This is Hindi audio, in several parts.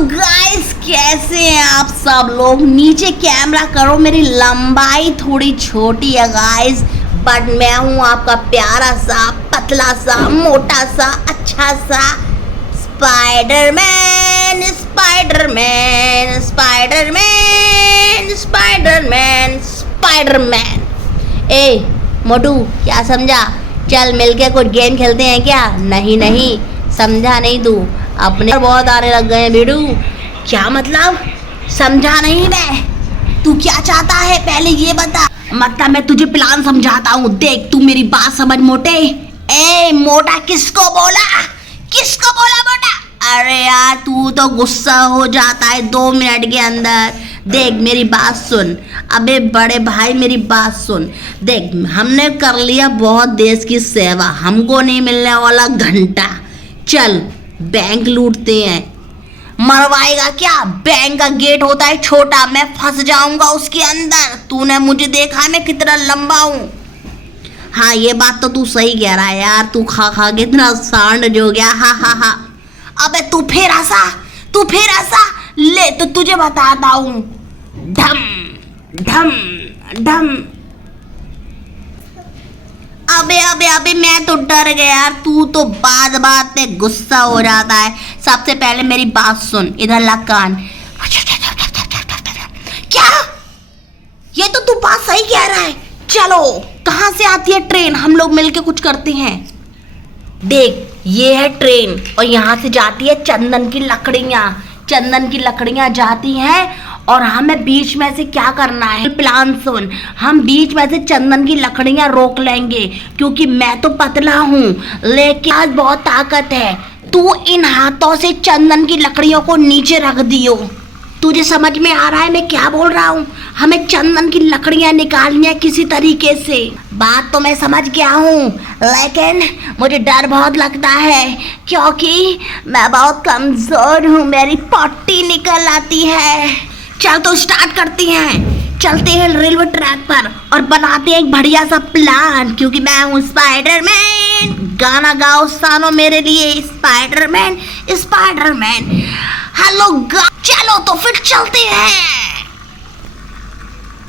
गाइस, कैसे हैं आप सब लोग। नीचे कैमरा करो, मेरी लंबाई थोड़ी छोटी है गाइस, बट मैं हूँ आपका प्यारा सा, पतला सा, मोटा सा, अच्छा सा Spiderman. Spiderman Spiderman Spiderman Spiderman. ए मोटू, क्या समझा? चल मिलके कुछ गेम खेलते हैं क्या? नहीं नहीं, समझा नहीं तू? अपने बहुत आने लग गए हैं बेडू। क्या मतलब? समझा नहीं मैं। तू क्या चाहता है पहले ये बता। मतलब मैं तुझे प्लान समझाता हूँ, देख तू मेरी बात समझ मोटे। ए मोटा किसको बोला? किसको बोला मोटा? अरे यार तू तो गुस्सा हो जाता है 2 मिनट के अंदर। देख मेरी बात सुन, अबे बड़े भाई मेरी बात सुन। देख हमने कर लिया बहुत देश की सेवा, हमको नहीं मिलने वाला घंटा। चल बैंक लूटते हैं। मरवाएगा क्या? बैंक का गेट होता है छोटा, मैं फंस जाऊंगा उसके अंदर। तूने मुझे देखा मैं कितना लंबा हूँ। हाँ ये बात तो तू सही कह रहा है यार, तू खा खा के इतना सांड हो गया। हा हा हा। अबे तू फिर ऐसा ले तो तुझे बताता हूँ। ढम ढम ढम। अबे मैं तो डर गया यार, तू तो बात पे गुस्सा हो जाता है। सबसे पहले मेरी बात सुन, इधर लग कान। क्या? ये तो तू बात सही कह रहा है। चलो कहाँ से आती है ट्रेन, हम लोग मिलके कुछ करते हैं। देख ये है ट्रेन और यहाँ से जाती है चंदन की लकड़ियाँ जाती हैं। और हमें बीच में से क्या करना है, प्लान सुन। हम बीच में से चंदन की लकड़ियाँ रोक लेंगे, क्योंकि मैं तो पतला हूँ लेकिन आज बहुत ताकत है। तू इन हाथों से चंदन की लकड़ियों को नीचे रख दियो। तुझे समझ में आ रहा है मैं क्या बोल रहा हूँ? हमें चंदन की लकड़ियाँ निकालनी है किसी तरीके से। बात तो मैं समझ गया हूँ, लेकिन मुझे डर बहुत लगता है क्योंकि मैं बहुत कमजोर हूँ, मेरी पट्टी निकल आती है। चल तो स्टार्ट करते हैं, चलते हैं रेलवे ट्रैक पर और बनाते हैं एक बढ़िया सा प्लान, क्योंकि मैं हूँ स्पाइडरमैन। गाना गाओ सानो मेरे लिए, स्पाइडरमैन स्पाइडरमैन। हेलो चलो तो फिर चलते हैं।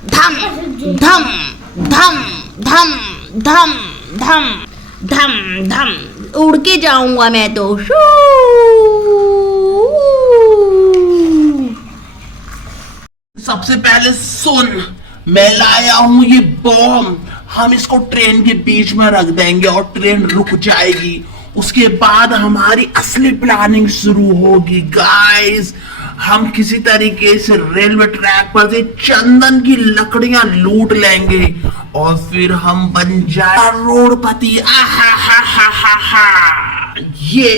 धम धम धम धम धम धम धम धम। उड़ के जाऊंगा मैं तो। सबसे पहले सुन, मैं लाया हूं ये बॉम्ब। हम इसको ट्रेन के बीच में रख देंगे और ट्रेन रुक जाएगी। उसके बाद हमारी असली प्लानिंग शुरू होगी गाइस। हम किसी तरीके से रेलवे ट्रैक पर से चंदन की लकड़ियां लूट लेंगे और फिर हम बन जाए करोड़पति। ये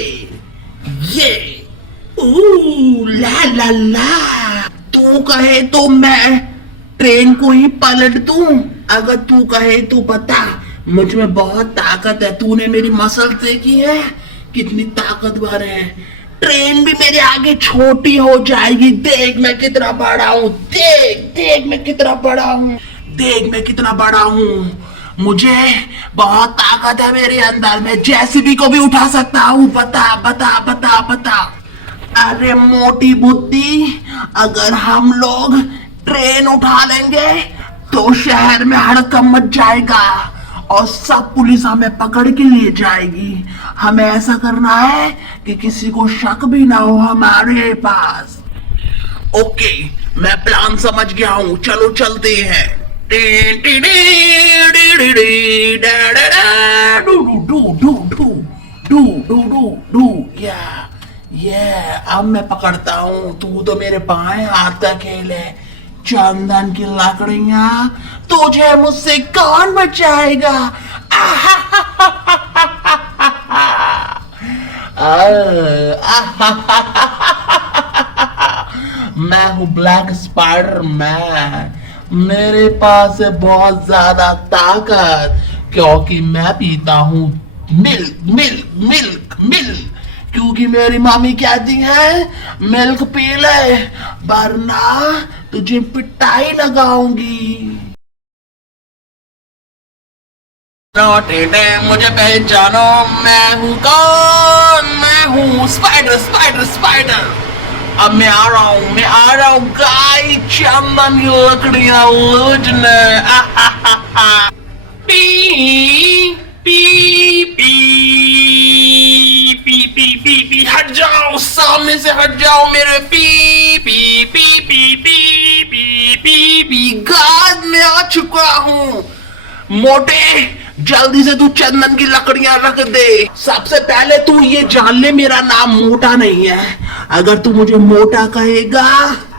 ला ला ला। तू कहे तो मैं ट्रेन को ही पलट दूं, अगर तू कहे तो बता। मुझ में बहुत ताकत है, तूने मेरी मसल देखी है कितनी ताकतवर है। ट्रेन भी मेरे आगे छोटी हो जाएगी। देख मैं कितना बड़ा हूँ, देख मैं कितना बड़ा हूँ। मुझे बहुत ताकत है मेरे अंदर, मैं जेसीबी को भी उठा सकता हूँ। बता। अरे मोटी बुद्धि, अगर हम लोग ट्रेन उठा लेंगे तो शहर में हड़कंप मच जाएगा और सब पुलिस हमें पकड़ के ले जाएगी। हमें ऐसा करना है कि किसी को शक भी ना हो हमारे पास। ओके मैं प्लान समझ गया हूँ, चलो चलते हैं। अब मैं पकड़ता हूँ, तू तो मेरे बाएं हाथ का खेल है। चंदन की लकड़ियां तुझे मुझसे कौन बचाएगा? मैं हूँ ब्लैक स्पाइडरमैन, मेरे पास है बहुत ज्यादा ताकत, क्योंकि मैं पीता हूँ मिल्क। क्योंकि मेरी मम्मी कहती है मिल्क पी ले वरना तुझे पिटाई लगाऊंगी। मुझे पहचानो, मैं हूँ कौन? मैं हूँ स्पाइडर। अब मैं आ रहा हूँ गाय चंदन की लकड़ियां लूटने P P P P P P P हट जाओ सामने से हट जाओ मेरे P P P P P P P P गाज में आ चुका हूँ मोटे जल्दी से तू चंदन की लकड़ियां रख दे सबसे पहले तू ये जान ले मेरा नाम मोटा नहीं है अगर तू मुझे मोटा कहेगा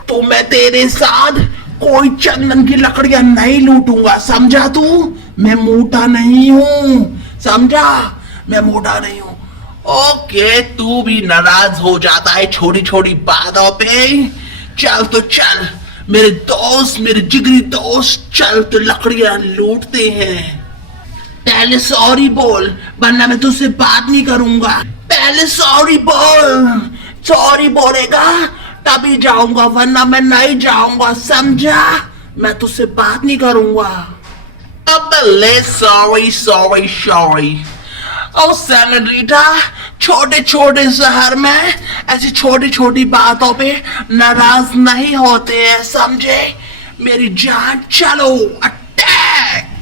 तो मैं तेरे साथ कोई चंदन की लकड़ियां नहीं लूटूंगा समझा तू मैं मोटा नहीं हूँ समझा मैं मोटा नहीं हूँ ओके तू भी नाराज हो जाता है छोटी छोटी बातों पे चल तो चल मेरे दोस्त मेरे जिगरी दोस्त चल तो लकड़ियां लूटते हैं पहले सॉरी बोल वरना मैं तुझसे बात नहीं करूंगा पहले सॉरी बोलेगा तभी जाऊंगा वरना मैं नहीं जाऊंगा समझा मैं तुझसे बात नहीं करूंगा अब ले सॉरी ओ सेनोरिटा छोटे छोटे शहर में ऐसी छोटी छोटी बातों पे नाराज नहीं होते हैं समझे मेरी जान चलो अटैक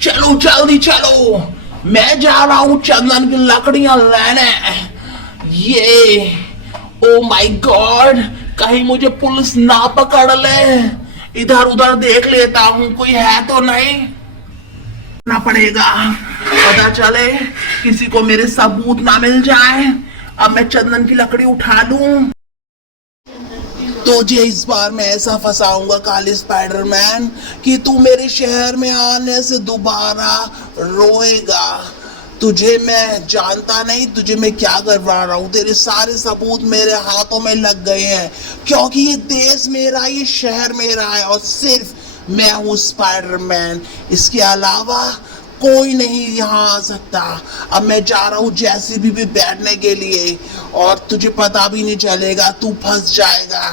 चलो जल्दी चलो मैं जा रहा हूँ चंदन की लकड़ियां लेने ये ओ माय गॉड कहीं मुझे पुलिस ना पकड़ ले इधर उधर देख लेता हूँ कोई है तो नहीं ना पड़ेगा पता चले किसी को मेरे सबूत ना मिल जाए अब मैं चंदन की लकड़ी उठा लूं तुझे इस बार मैं ऐसा फंसाऊंगा काली स्पाइडरमैन कि तू मेरे शहर में आने से दोबारा रोएगा तुझे मैं जानता नहीं तुझे मैं क्या करवा रहा हूँ तेरे सारे सबूत मेरे हाथों में लग गए हैं क्योंकि ये देश मेरा ये शहर मेरा है और सिर्फ मैं हूँ स्पाइडरमैन इसके अलावा कोई नहीं यहाँ आ सकता अब मैं जा रहा हूँ जेसीबी पे बैठने के लिए और तुझे पता भी नहीं चलेगा तू फंस जाएगा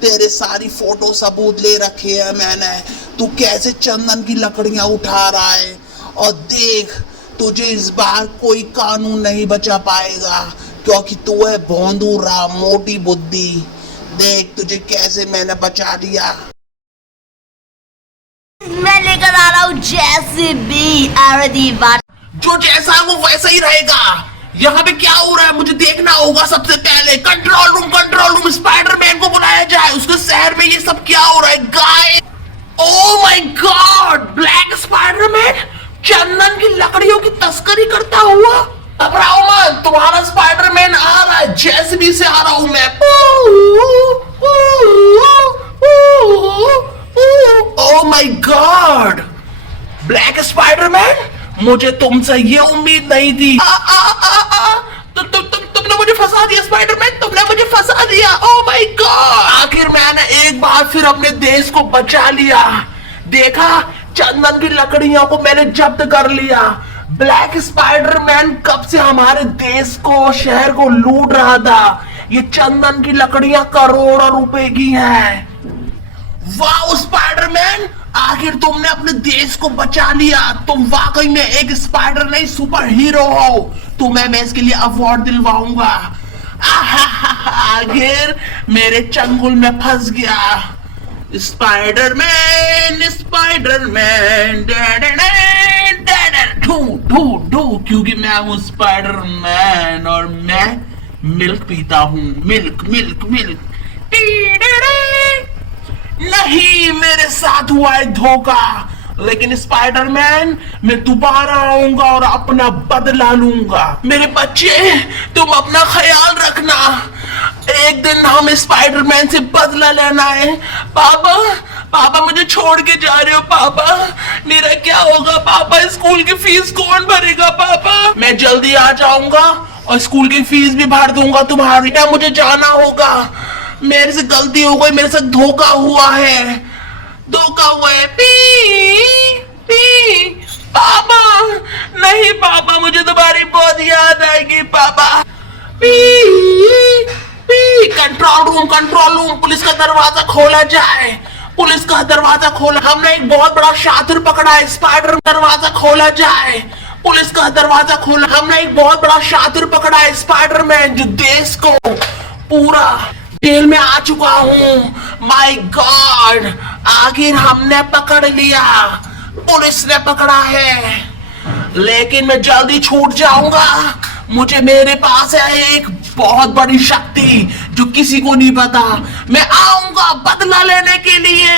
तेरे सारी फोटो सबूत ले रखे हैं मैंने तू कैसे चंदन की लकड़ियां उठा रहा है और देख तुझे इस बार कोई कानून नहीं बचा पाएगा क्योंकि तू है भोंदूरा मोटी बुद्धि देख तुझे कैसे मैंने बचा दिया मैं लेकर आ रहा हूँ जेसीबी अरे दीवार जो जैसा है वो वैसा ही रहेगा यहाँ पे क्या हो रहा है मुझे देखना होगा सबसे पहले कंट्रोल रूम स्पाइडरमैन को बुलाया जाए उसके शहर में ये सब क्या हो रहा है guy oh my god black Spiderman चंदन की लकड़ियों की तस्करी करता हुआ घबराओ मत तुम्हारा स्पाइडरमैन आ रहा है जेसीबी से आ रहा हूं मैं ओ माय गॉड ब्लैक स्पाइडरमैन मुझे तुमसे ये उम्मीद नहीं थी तुमने मुझे फंसा दिया स्पाइडरमैन तुमने मुझे फंसा दिया ओ माय गॉड आखिर मैंने एक बार फिर अपने देश को बचा लिया देखा चंदन की लकड़ियों को मैंने जब्त कर लिया ब्लैक स्पाइडरमैन कब से हमारे देश को शहर को लूट रहा था ये चंदन की लकड़ियां करोड़ों रुपए की हैं वाह स्पाइडरमैन आखिर तुमने अपने देश को बचा लिया तुम वाकई में एक स्पाइडर नहीं सुपर हीरो हो तुम्हें मैं इसके लिए अवार्ड दिलवाऊंगा आखिर मेरे चंगुल में फंस गया स्पाइडरमैन क्योंकि मैं हूँ स्पाइडरमैन और मैं मिल्क पीता हूँ मिल्क नहीं मेरे साथ हुआ है धोखा लेकिन स्पाइडरमैन मैं दोबारा आऊंगा और अपना बदला लूंगा मेरे बच्चे तुम अपना ख्याल रखना एक दिन हम स्पाइडरमैन से बदला लेना है पापा मुझे छोड़ के जा रहे हो पापा मेरा क्या होगा पापा स्कूल की फीस कौन भरेगा पापा मैं जल्दी आ जाऊंगा और स्कूल की फीस भी भर दूंगा तुम्हारी क्या मुझे जाना होगा मेरे से गलती हो गई मेरे साथ धोखा हुआ है पी पापा नहीं पापा मुझे तुम्हारी बहुत याद आएगी पापा पी कंट्रोल रूम पुलिस का दरवाजा खोला जाए पुलिस का दरवाजा खोला हमने एक बहुत बड़ा शातिर पकड़ा है स्पाइडर दरवाजा खोला जाए पुलिस का दरवाजा खोला हमने एक बहुत बड़ा शातिर पकड़ा है स्पाइडरमैन जो देश को पूरा जेल में आ चुका हूँ। माय गॉड, आखिर हमने पकड़ लिया, पुलिस ने पकड़ा है। लेकिन मैं जल्दी छूट जाऊंगा। मुझे मेरे पास है एक बहुत बड़ी शक्ति जो किसी को नहीं पता। मैं आऊंगा बदला लेने के लिए।